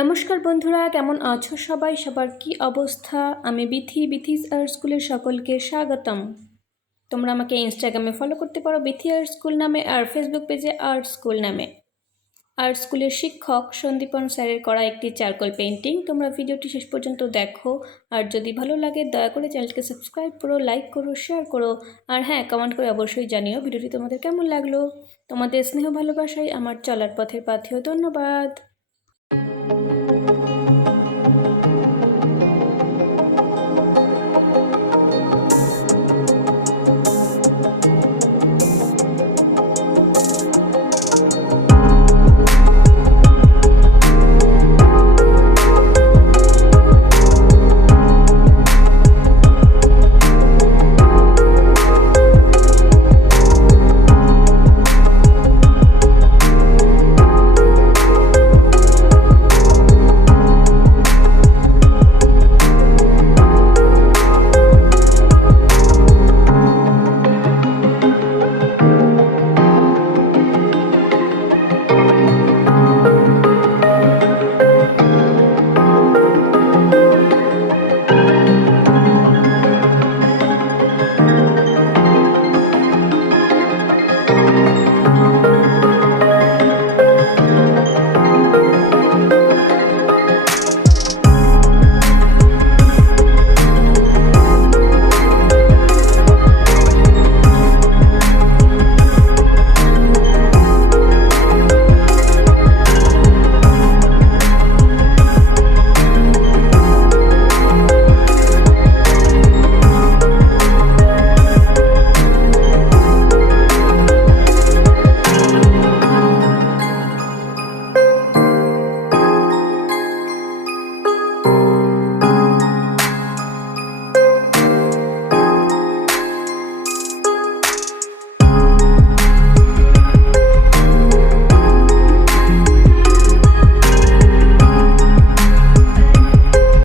নমস্কার বন্ধুরা, কেমন আছো সবাই? সবার কি অবস্থা? আমি বিথিস আর্ট স্কুলের সকলকে স্বাগতম। তোমরা আমাকে ইনস্টাগ্রামে ফলো করতে পারো বিথি আর্ট স্কুল নামে, আর ফেসবুক পেজে আর্ট স্কুল নামে। আর্ট স্কুলের শিক্ষক সন্দীপন স্যারের করা একটি চারকোল পেন্টিং। তোমরা ভিডিওটি শেষ পর্যন্ত দেখো, আর যদি ভালো লাগে দয়া করে চ্যানেলকে সাবস্ক্রাইব করো, লাইক করো, শেয়ার করো, আর হ্যাঁ, কমেন্ট করে অবশ্যই জানিও ভিডিওটি তোমাদের কেমন লাগলো। তোমাদের স্নেহ ভালোবাসাই আমার চলার পথের পাথেয়। ধন্যবাদ।